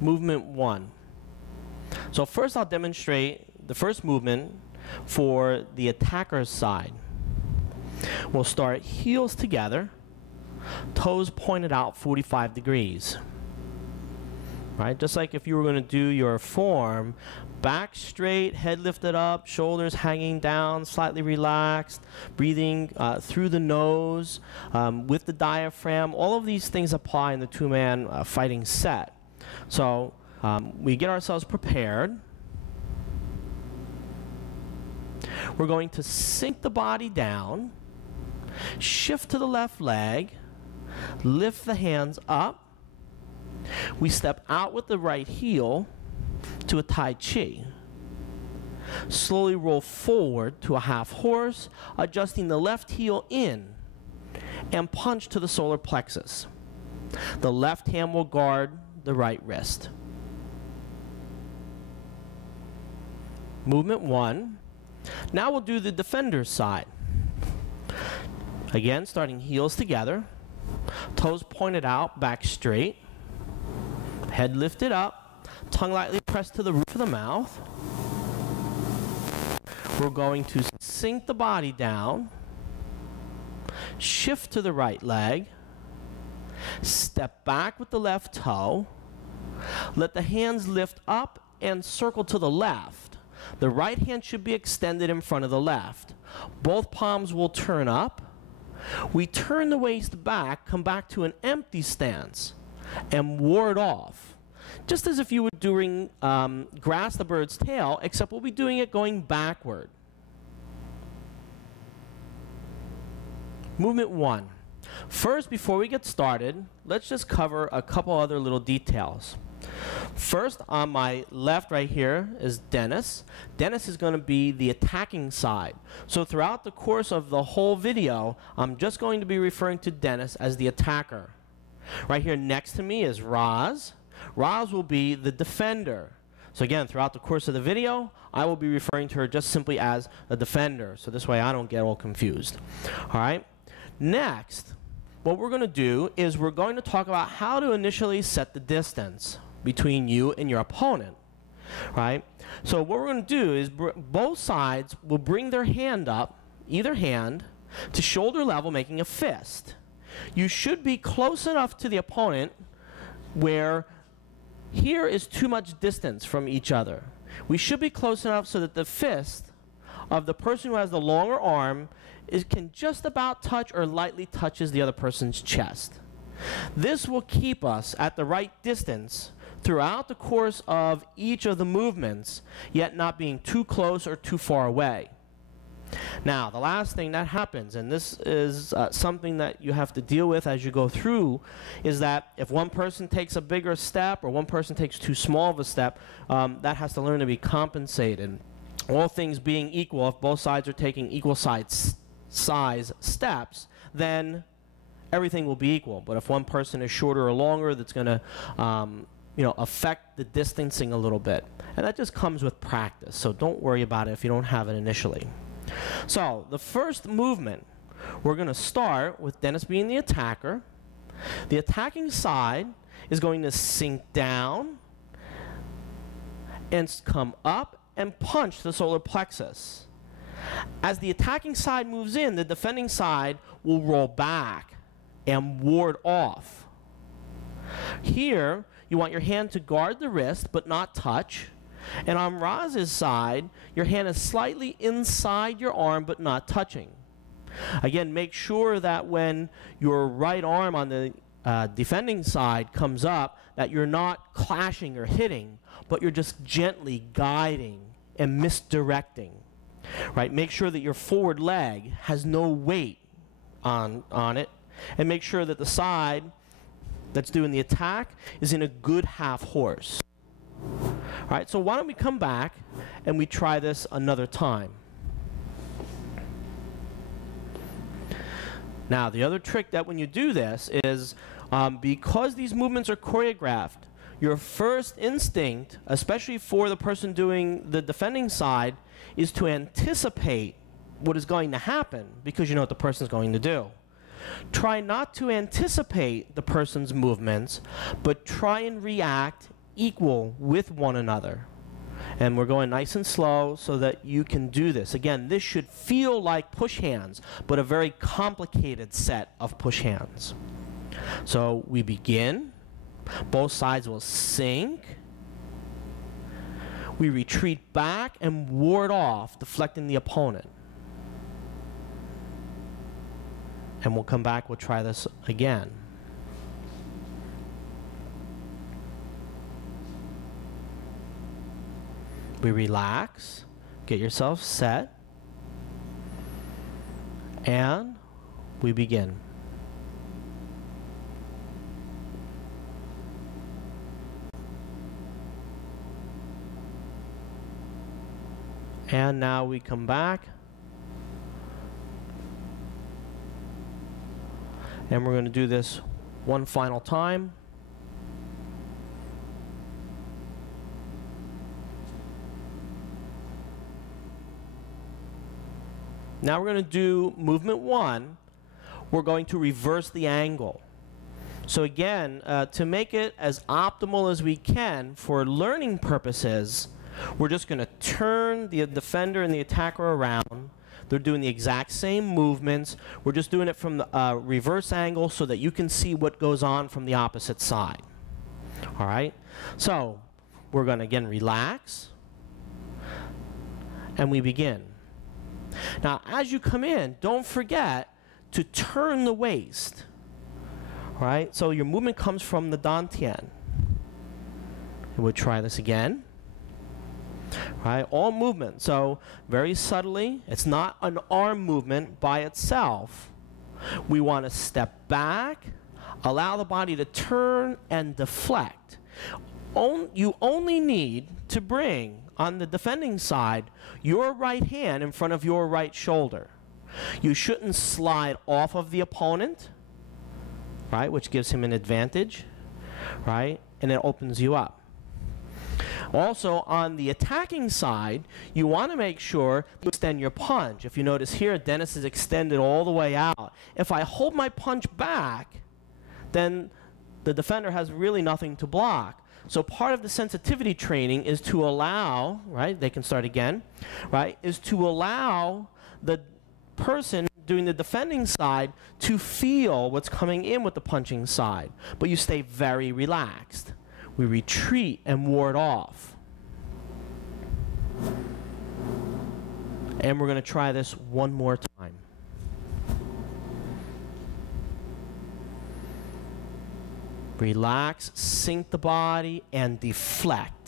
Movement 1. So first I'll demonstrate the first movement for the attacker's side. We'll start heels together, toes pointed out 45 degrees. Right? Just like if you were going to do your form, back straight, head lifted up, shoulders hanging down, slightly relaxed, breathing through the nose with the diaphragm. All of these things apply in the two-man fighting set. So we get ourselves prepared. We're going to sink the body down, shift to the left leg, lift the hands up. We step out with the right heel to a Tai Chi. Slowly roll forward to a half horse, adjusting the left heel in and punch to the solar plexus. The left hand will guard the right wrist. Movement 1. Now we'll do the defender's side. Again, starting heels together, toes pointed out, back straight. Head lifted up, tongue lightly pressed to the roof of the mouth. We're going to sink the body down, shift to the right leg, step back with the left toe, let the hands lift up and circle to the left. The right hand should be extended in front of the left. Both palms will turn up. We turn the waist back, come back to an empty stance, and ward off. Just as if you were doing grasp the bird's tail, except we'll be doing it going backward. Movement 1. First, before we get started, let's just cover a couple other little details. First, on my left right here is Dennis. Dennis is going to be the attacking side. So throughout the course of the whole video, I'm just going to be referring to Dennis as the attacker. Right here next to me is Roz. Roz will be the defender. So again, throughout the course of the video, I will be referring to her just simply as a defender. So this way I don't get all confused. All right. Next, what we're going to do is we're going to talk about how to initially set the distance between you and your opponent. Right? So what we're going to do is both sides will bring their hand up, either hand, to shoulder level, making a fist. You should be close enough to the opponent where here is too much distance from each other. We should be close enough so that the fist of the person who has the longer arm can just about touch or lightly touches the other person's chest. This will keep us at the right distance throughout the course of each of the movements, yet not being too close or too far away. Now, the last thing that happens, and this is something that you have to deal with as you go through, is that if one person takes a bigger step or one person takes too small of a step, that has to learn to be compensated. All things being equal, if both sides are taking equal size steps, then everything will be equal. But if one person is shorter or longer, that's going to affect the distancing a little bit. And that just comes with practice, so don't worry about it if you don't have it initially. So the first movement, we're going to start with Dennis being the attacker. The attacking side is going to sink down and come up and punch the solar plexus. As the attacking side moves in, the defending side will roll back and ward off. Here, you want your hand to guard the wrist but not touch. And on Roz's side, your hand is slightly inside your arm but not touching. Again, make sure that when your right arm on the defending side comes up, that you're not clashing or hitting, but you're just gently guiding and misdirecting. Right? Make sure that your forward leg has no weight on it, and make sure that the side that's doing the attack is in a good half horse. All right, so why don't we come back and we try this another time. Now, the other trick that when you do this is because these movements are choreographed, your first instinct, especially for the person doing the defending side, is to anticipate what is going to happen because you know what the person is going to do. Try not to anticipate the person's movements, but try and react equal with one another. And we're going nice and slow so that you can do this. Again, this should feel like push hands, but a very complicated set of push hands. So we begin. Both sides will sink. We retreat back and ward off, deflecting the opponent. And we'll come back, we'll try this again. We relax, get yourself set, and we begin. And now we come back. And we're going to do this one final time. Now we're going to do movement 1. We're going to reverse the angle. So again, to make it as optimal as we can for learning purposes, we're just going to turn the defender and the attacker around. They're doing the exact same movements. We're just doing it from the reverse angle so that you can see what goes on from the opposite side. All right? So we're going to, again, relax. And we begin. Now, as you come in, don't forget to turn the waist. All right? So your movement comes from the dantian. And we'll try this again. Right, all movement. So very subtly, it's not an arm movement by itself. We want to step back, allow the body to turn and deflect. You only need to bring, on the defending side, your right hand in front of your right shoulder. You shouldn't slide off of the opponent, right, which gives him an advantage, right, and it opens you up. Also, on the attacking side, you want to make sure you extend your punch. If you notice here, Dennis is extended all the way out. If I hold my punch back, then the defender has really nothing to block. So part of the sensitivity training is to allow, right, they can start again, right, is to allow the person doing the defending side to feel what's coming in with the punching side. But you stay very relaxed. We retreat and ward off. And we're going to try this one more time. Relax, sink the body, and deflect.